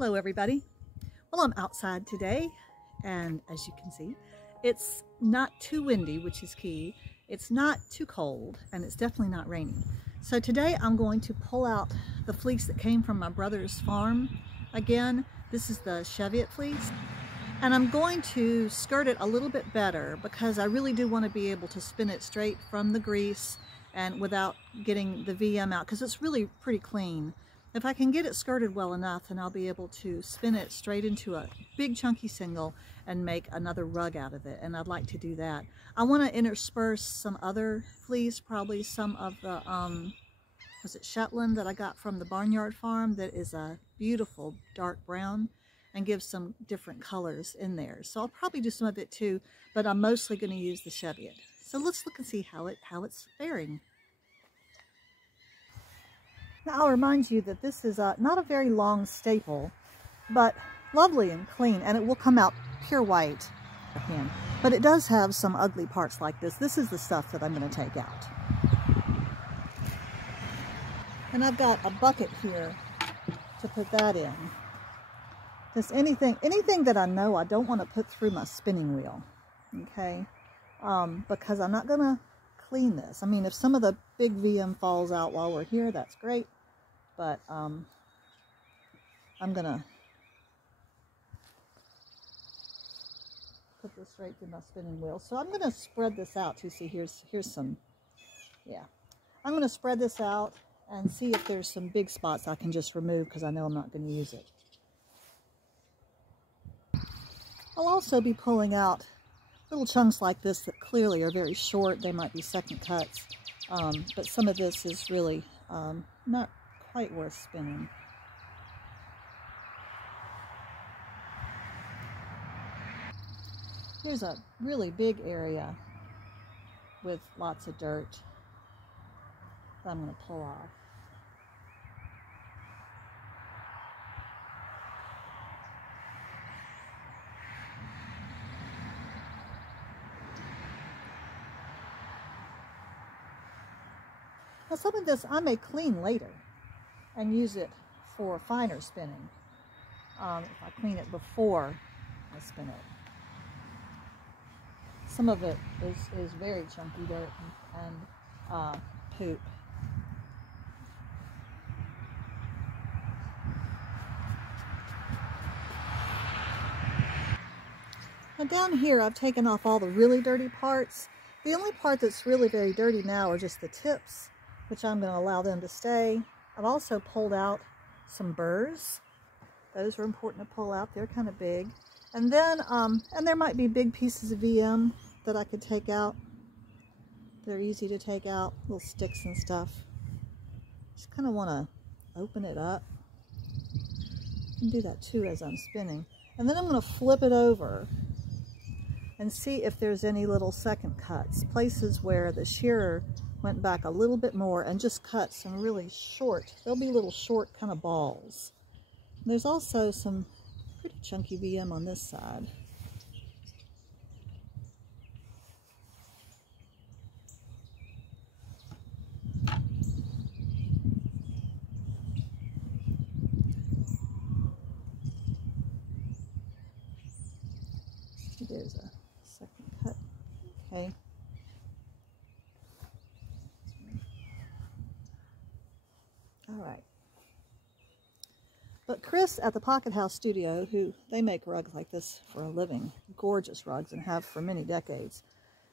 Hello everybody. Well, I'm outside today and as you can see, it's not too windy, which is key. It's not too cold and it's definitely not rainy. So today I'm going to pull out the fleece that came from my brother's farm again. This is the Cheviot fleece. And I'm going to skirt it a little bit better because I really do want to be able to spin it straight from the grease and without getting the VM out because it's really pretty clean. If I can get it skirted well enough, then I'll be able to spin it straight into a big chunky single and make another rug out of it, and I'd like to do that. I want to intersperse some other fleece, probably some of the, was it Shetland that I got from the Barnyard Farm that is a beautiful dark brown and give some different colors in there. So I'll probably do some of it too, but I'm mostly going to use the Cheviot. So let's look and see how it's faring. Now I'll remind you that this is not a very long staple, but lovely and clean, and it will come out pure white again. But it does have some ugly parts like this. This is the stuff that I'm going to take out. And I've got a bucket here to put that in. Just anything that I know I don't want to put through my spinning wheel, okay? Because I'm not going to clean this. I mean, if some of the big VM falls out while we're here, that's great. But I'm going to put this right through my spinning wheel. So I'm going to spread this out to see, here's some, yeah. I'm going to spread this out and see if there's some big spots I can just remove because I know I'm not going to use it. I'll also be pulling out little chunks like this that clearly are very short. They might be second cuts, but some of this is really not quite worth spinning. Here's a really big area with lots of dirt that I'm going to pull off. Now some of this I may clean later and use it for finer spinning if I clean it before I spin it. Some of it is very chunky dirt and poop. Now down here I've taken off all the really dirty parts. The only part that's really very dirty now are just the tips, which I'm going to allow them to stay. I've also pulled out some burrs. Those are important to pull out. They're kind of big. And then, and there might be big pieces of VM that I could take out. They're easy to take out, little sticks and stuff. Just kind of want to open it up. I can do that too as I'm spinning. And then I'm going to flip it over and see if there's any little second cuts, places where the shearer went back a little bit more and just cut some really short, there'll be little short kind of balls. There's also some pretty chunky VM on this side. There's a second cut, okay. All right. But Chris at the Pocket House Studio, who they make rugs like this for a living, gorgeous rugs, and have for many decades,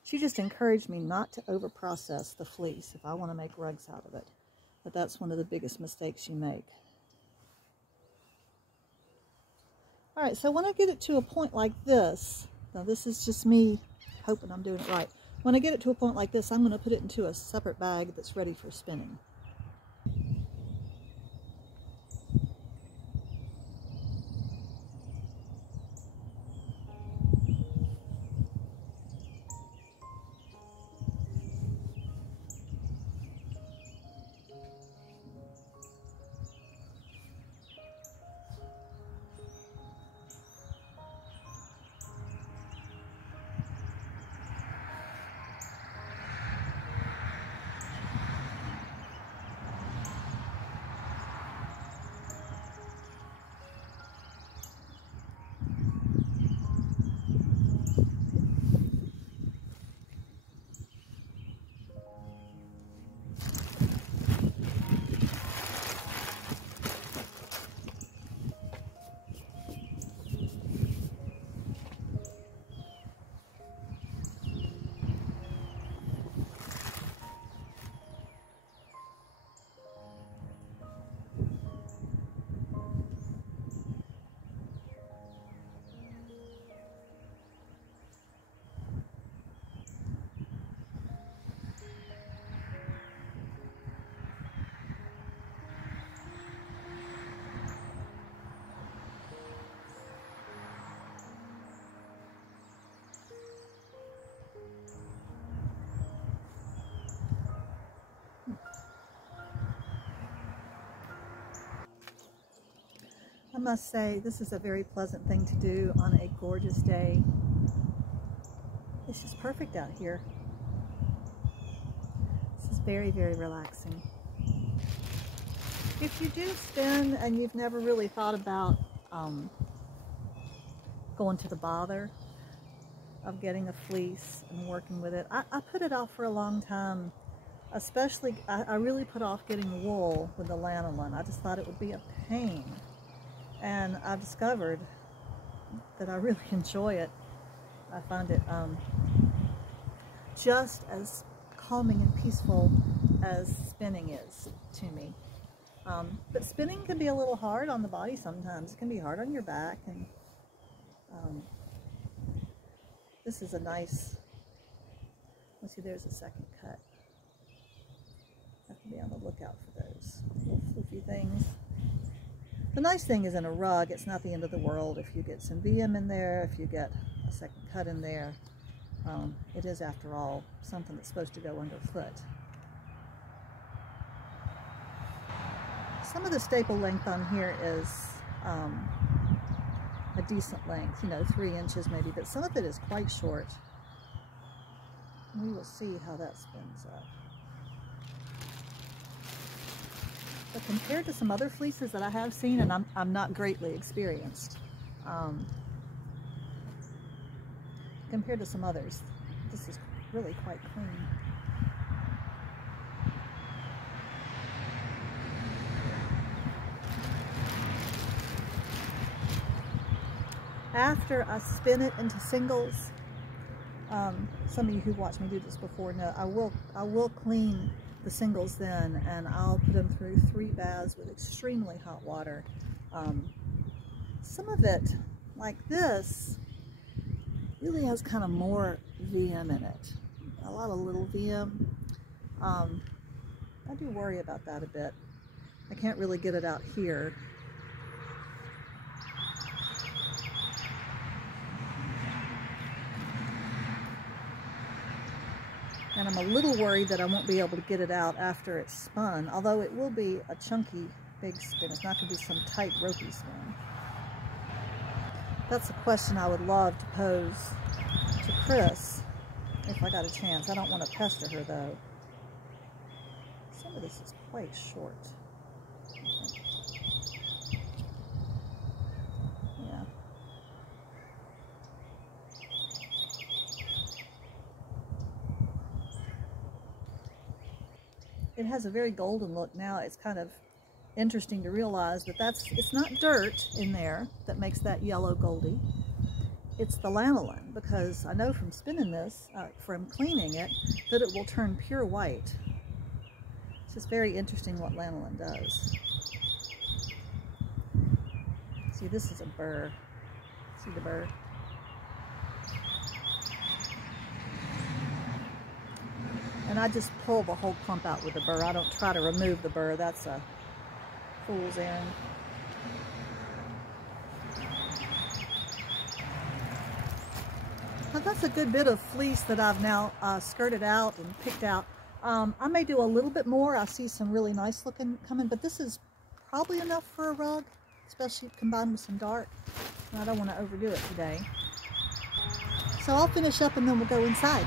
she just encouraged me not to over-process the fleece if I want to make rugs out of it. But that's one of the biggest mistakes you make. All right, so when I get it to a point like this, now this is just me hoping I'm doing it right. When I get it to a point like this, I'm going to put it into a separate bag that's ready for spinning. I must say, this is a very pleasant thing to do on a gorgeous day. It's just perfect out here. This is very, very relaxing. If you do spin and you've never really thought about going to the bother of getting a fleece and working with it, I put it off for a long time. Especially, I really put off getting wool with the lanolin. I just thought it would be a pain. And I've discovered that I really enjoy it. I find it just as calming and peaceful as spinning is to me. But spinning can be a little hard on the body sometimes. It can be hard on your back. And this is a nice, let's see, there's a second cut. Have to be on the lookout for those little floofy things. The nice thing is in a rug, it's not the end of the world if you get some VM in there, if you get a second cut in there. It is, after all, something that's supposed to go underfoot. Some of the staple length on here is a decent length, you know, 3 inches maybe, but some of it is quite short. We will see how that spins up. But compared to some other fleeces that I have seen, and I'm not greatly experienced, compared to some others, this is really quite clean. After I spin it into singles, some of you who watched me do this before know I will clean the singles then, and I'll put them through 3 baths with extremely hot water. Some of it, like this, really has kind of more VM in it. A lot of little VM. I do worry about that a bit. I can't really get it out here. And I'm a little worried that I won't be able to get it out after it's spun, although it will be a chunky, big spin. It's not going to be some tight, ropey spin. That's a question I would love to pose to Chris if I got a chance. I don't want to pester her, though. Some of this is quite short. Yeah. It has a very golden look now. It's kind of interesting to realize that it's not dirt in there that makes that yellow goldy. It's the lanolin, because I know from spinning this, from cleaning it, that it will turn pure white. It's just very interesting what lanolin does. See, this is a burr. See the burr? And I just pull the whole clump out with the burr. I don't try to remove the burr. That's a fool's errand. Now that's a good bit of fleece that I've now skirted out and picked out. I may do a little bit more. I see some really nice looking coming, but this is probably enough for a rug, especially combined with some dark. And I don't want to overdo it today. So I'll finish up and then we'll go inside.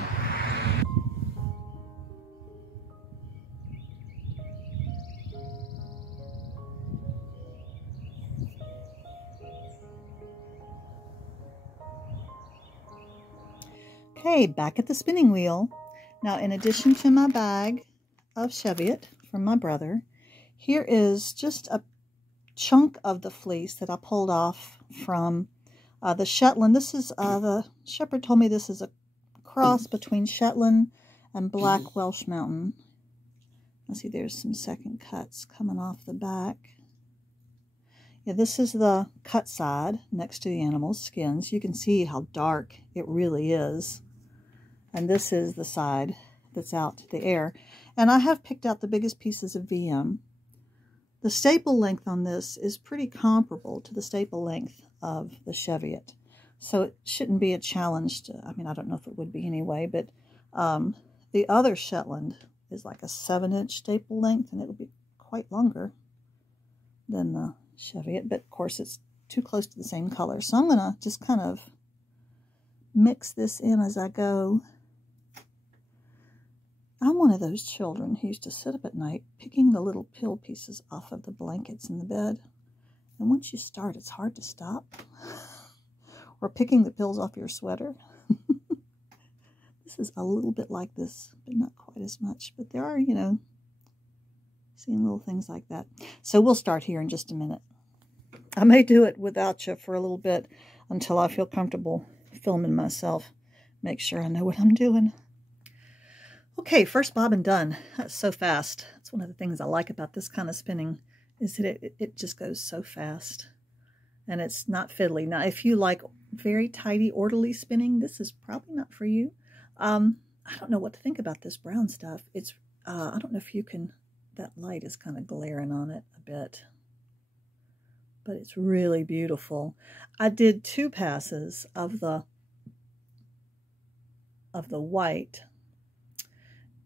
Okay, back at the spinning wheel. Now, in addition to my bag of Cheviot from my brother, here is just a chunk of the fleece that I pulled off from the Shetland. This is, the shepherd told me this is a cross between Shetland and Black Welsh Mountain. Let's see, there's some second cuts coming off the back. Yeah, this is the cut side next to the animal's skins. You can see how dark it really is. And this is the side that's out to the air. And I have picked out the biggest pieces of VM. The staple length on this is pretty comparable to the staple length of the Cheviot. So it shouldn't be a challenge to, I mean, I don't know if it would be anyway, but the other Shetland is like a 7-inch staple length, and it'll be quite longer than the Cheviot. But of course, it's too close to the same color. So I'm going to just kind of mix this in as I go. I'm one of those children who used to sit up at night picking the little pill pieces off of the blankets in the bed. And once you start, it's hard to stop. Or picking the pills off your sweater. This is a little bit like this, but not quite as much. But there are, you know, seeing little things like that. So we'll start here in just a minute. I may do it without you for a little bit until I feel comfortable filming myself. Make sure I know what I'm doing. Okay, first bobbin done. That's so fast. That's one of the things I like about this kind of spinning, is that it just goes so fast. And it's not fiddly. Now, if you like very tidy, orderly spinning, this is probably not for you. I don't know what to think about this brown stuff. It's, I don't know if you can, that light is kind of glaring on it a bit. But it's really beautiful. I did 2 passes of the white.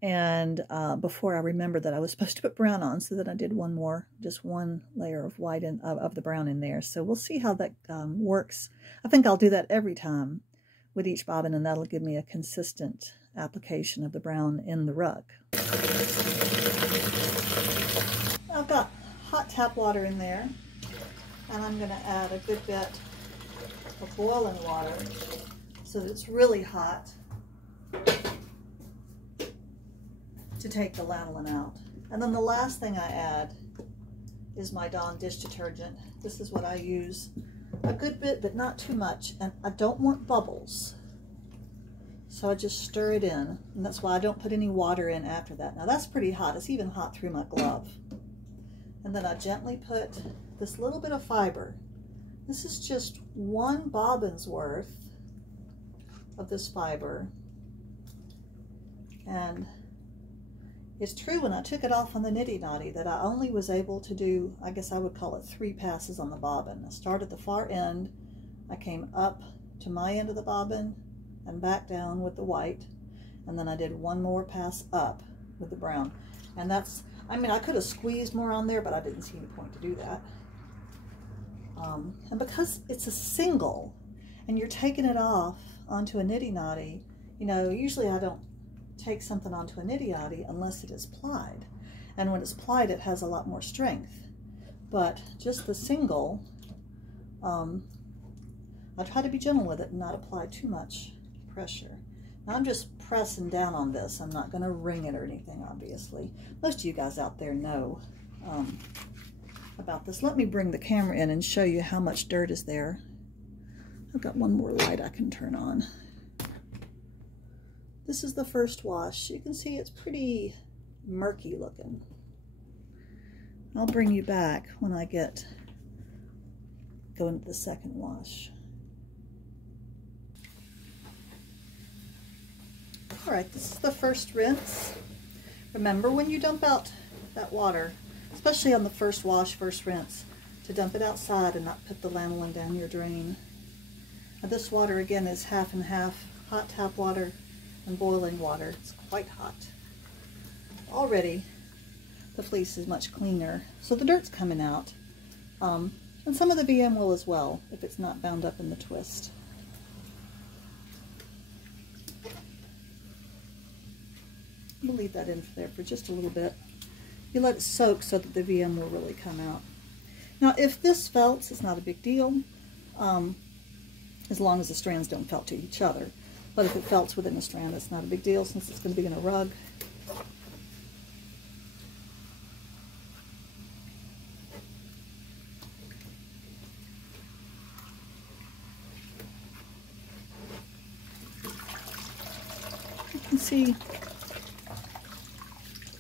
And before I remembered that I was supposed to put brown on, so that I did one more, just one layer of white and of the brown in there. So we'll see how that works. I think I'll do that every time with each bobbin, and that'll give me a consistent application of the brown in the rug. I've got hot tap water in there, and I'm going to add a good bit of boiling water so that it's really hot to take the lanolin out. And then the last thing I add is my Dawn dish detergent. This is what I use a good bit, but not too much. And I don't want bubbles, so I just stir it in. And that's why I don't put any water in after that. Now that's pretty hot. It's even hot through my glove. And then I gently put this little bit of fiber. This is just 1 bobbin's worth of this fiber. And it's true, when I took it off on the Nitty Knotty, that I only was able to do, I guess I would call it 3 passes on the bobbin. I started at the far end, I came up to my end of the bobbin and back down with the white, and then I did 1 more pass up with the brown. And that's, I mean, I could have squeezed more on there, but I didn't see any point to do that. And because it's a single, and you're taking it off onto a Nitty Knotty, you know, usually I don't take something onto a Nitty Knotty unless it is plied, and when it's plied it has a lot more strength. But just the single, I try to be gentle with it and not apply too much pressure. Now I'm just pressing down on this. I'm not going to wring it or anything, obviously. Most of you guys out there know about this. Let me bring the camera in and show you how much dirt is there. I've got one more light I can turn on. This is the first wash. You can see it's pretty murky looking. I'll bring you back when I go into the second wash. All right, this is the first rinse. Remember, when you dump out that water, especially on the first wash, first rinse, to dump it outside and not put the lanolin down your drain. Now this water again is half and half, hot tap water and boiling water. It's quite hot. Already the fleece is much cleaner, so the dirt's coming out. And some of the VM will as well, if it's not bound up in the twist. We'll leave that in there for just a little bit. You let it soak so that the VM will really come out. Now if this felts, it's not a big deal, as long as the strands don't felt to each other. But if it felts within a strand, it's not a big deal since it's going to be in a rug. You can see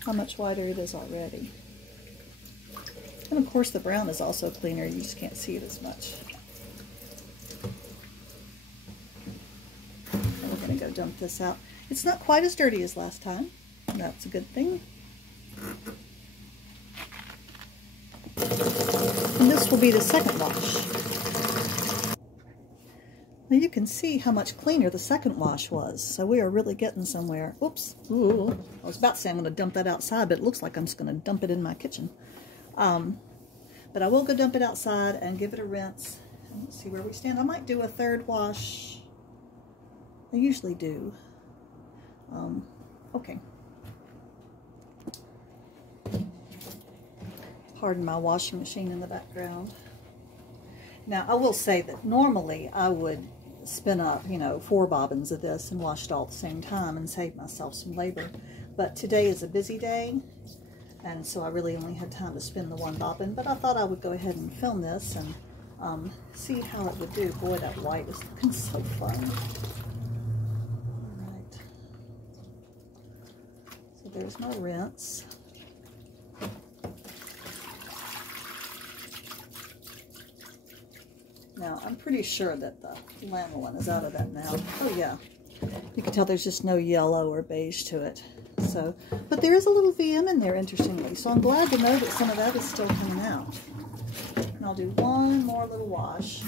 how much whiter it is already. And of course the brown is also cleaner, you just can't see it as much. We're going to go dump this out. It's not quite as dirty as last time. That's a good thing. And this will be the second wash. Now you can see how much cleaner the second wash was. So we are really getting somewhere. Oops. Ooh. I was about to say I'm going to dump that outside, but it looks like I'm just going to dump it in my kitchen. But I will go dump it outside and give it a rinse And let's see where we stand. I might do a third wash. I usually do. Okay. Pardon my washing machine in the background. Now, I will say that normally I would spin up, you know, 4 bobbins of this and wash it all at the same time and save myself some labor. But today is a busy day, and so I really only had time to spin the 1 bobbin. But I thought I would go ahead and film this and see how it would do. Boy, that white is looking so fun. All right. So there's my rinse. Now, I'm pretty sure that the lanolin is out of that now. Oh, yeah. You can tell there's just no yellow or beige to it. So, but there is a little VM in there, interestingly. So I'm glad to know that some of that is still coming out. And I'll do one more little wash.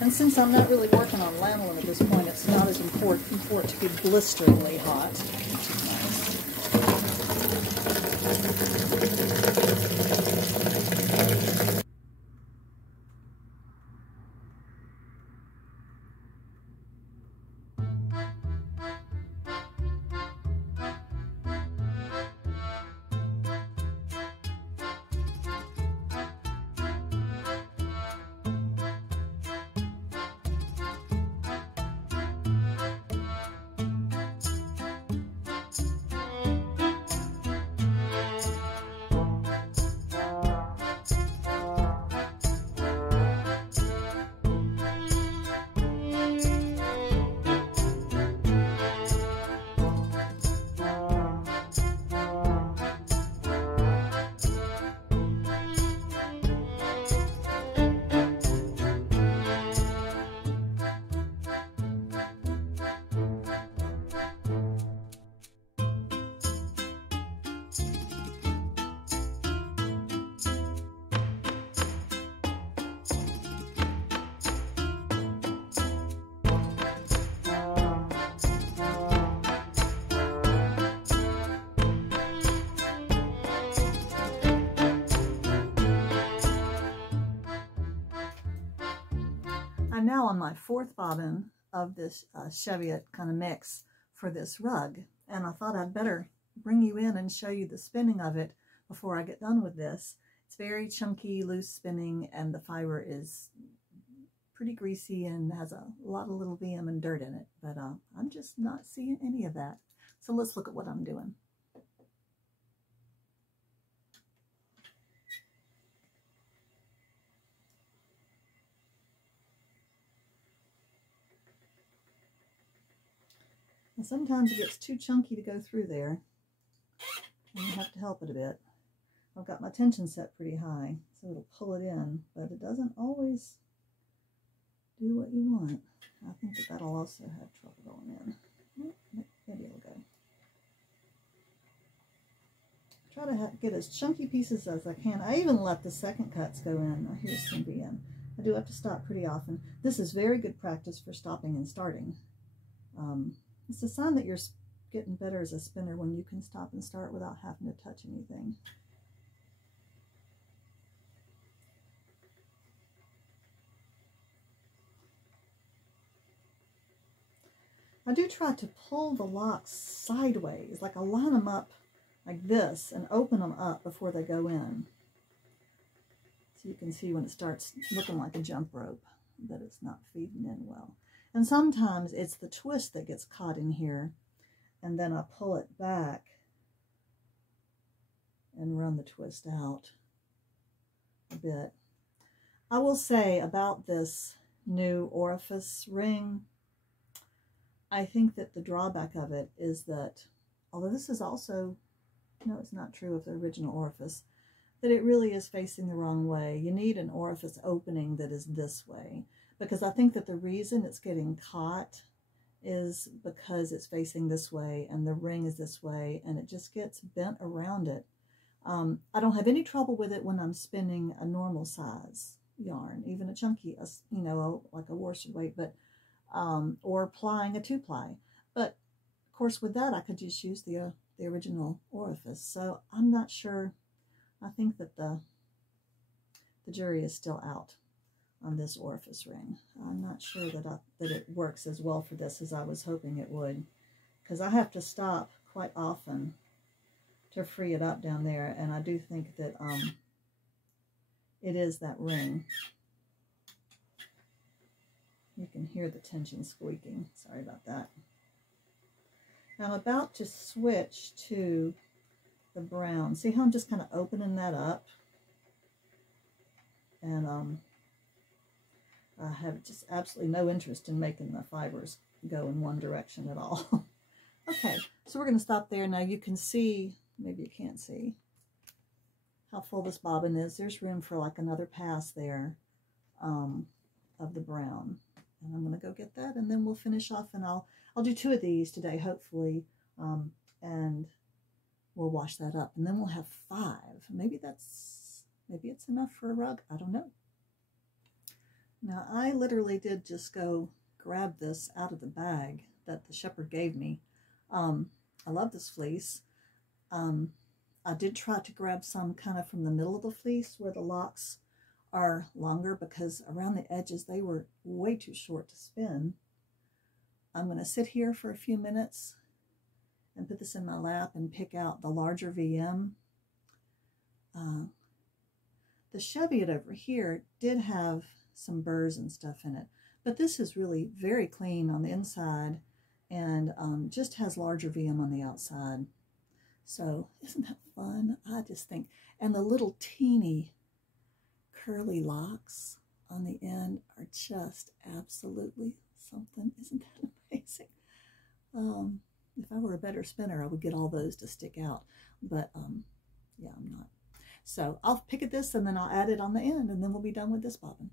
And since I'm not really working on lanolin at this point, it's not as important for it to be blisteringly hot, which is nice. I'm now on my 4th bobbin of this Cheviot kind of mix for this rug, and I thought I'd better bring you in and show you the spinning of it before I get done with this. It's very chunky, loose spinning, and the fiber is pretty greasy and has a lot of little VM and dirt in it, but I'm just not seeing any of that. So let's look at what I'm doing. And sometimes it gets too chunky to go through there, and you have to help it a bit. I've got my tension set pretty high, so it'll pull it in, but it doesn't always do what you want. I think that that'll also have trouble going in. Maybe it'll go. Try to get as chunky pieces as I can. I even let the second cuts go in. Oh, here's some VM. I do have to stop pretty often. This is very good practice for stopping and starting. It's a sign that you're getting better as a spinner when you can stop and start without having to touch anything. I do try to pull the locks sideways, like I line them up like this and open them up before they go in. So you can see when it starts looking like a jump rope that it's not feeding in well. And sometimes it's the twist that gets caught in here, and then I pull it back and run the twist out a bit. I will say about this new orifice ring, I think that the drawback of it is that, although this is also, no, it's not true of the original orifice, that it really is facing the wrong way. You need an orifice opening that is this way, because I think that the reason it's getting caught is because it's facing this way and the ring is this way, and it just gets bent around it. I don't have any trouble with it when I'm spinning a normal size yarn, even a chunky, you know, like a worsted weight, but or plying a 2-ply. But of course, with that, I could just use the original orifice. So I'm not sure. I think that the jury is still out. on this orifice ring. I'm not sure that it works as well for this as I was hoping it would, because I have to stop quite often to free it up down there, and I do think that it is that ring. You can hear the tension squeaking. Sorry about that. Now I'm about to switch to the brown. See how I'm just kind of opening that up? And I have just absolutely no interest in making the fibers go in one direction at all. Okay, so we're going to stop there. Now you can see, maybe you can't see, how full this bobbin is. There's room for like another pass there of the brown. And I'm going to go get that, and then we'll finish off, and I'll do 2 of these today, hopefully, and we'll wash that up, and then we'll have 5. Maybe it's enough for a rug. I don't know. Now, I literally did just go grab this out of the bag that the shepherd gave me. I love this fleece. I did try to grab some kind of from the middle of the fleece where the locks are longer, because around the edges they were way too short to spin. I'm going to sit here for a few minutes and put this in my lap and pick out the larger VM. The Cheviot over here did have some burrs and stuff in it, but this is really very clean on the inside and just has larger VM on the outside. So isn't that fun? I just think, and the little teeny curly locks on the end are just absolutely something. Isn't that amazing? If I were a better spinner, I would get all those to stick out, but yeah, I'm not. So I'll pick at this, and then I'll add it on the end, and then we'll be done with this bobbin.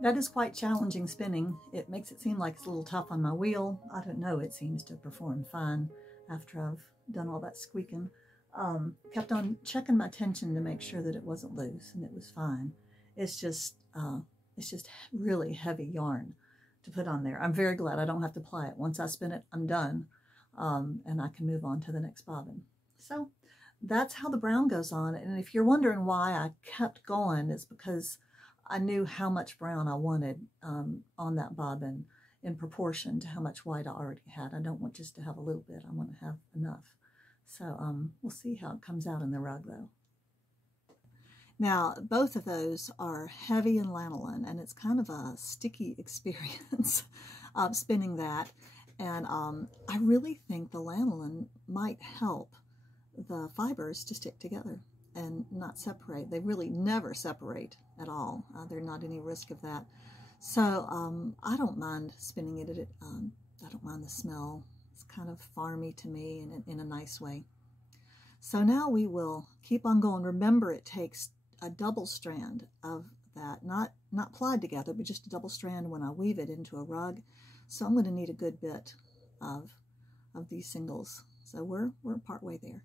That is quite challenging spinning. It makes it seem like it's a little tough on my wheel. I don't know, it seems to perform fine after I've done all that squeaking. Kept on checking my tension to make sure that it wasn't loose, and it was fine. It's just really heavy yarn to put on there. I'm very glad I don't have to ply it. Once I spin it, I'm done, and I can move on to the next bobbin. So that's how the brown goes on. And if you're wondering why I kept going, it's because I knew how much brown I wanted on that bobbin in proportion to how much white I already had. I don't want just to have a little bit. I want to have enough. So we'll see how it comes out in the rug though. Now, both of those are heavy in lanolin, and it's kind of a sticky experience spinning that. And I really think the lanolin might help the fibers to stick together and not separate. They really never separate at all. There's not any risk of that. So I don't mind spinning it. I don't mind the smell. It's kind of farmy to me in a nice way. So now we will keep on going. Remember, it takes a double strand of that, not plied together, but just a double strand when I weave it into a rug. So I'm going to need a good bit of these singles. So we're part way there.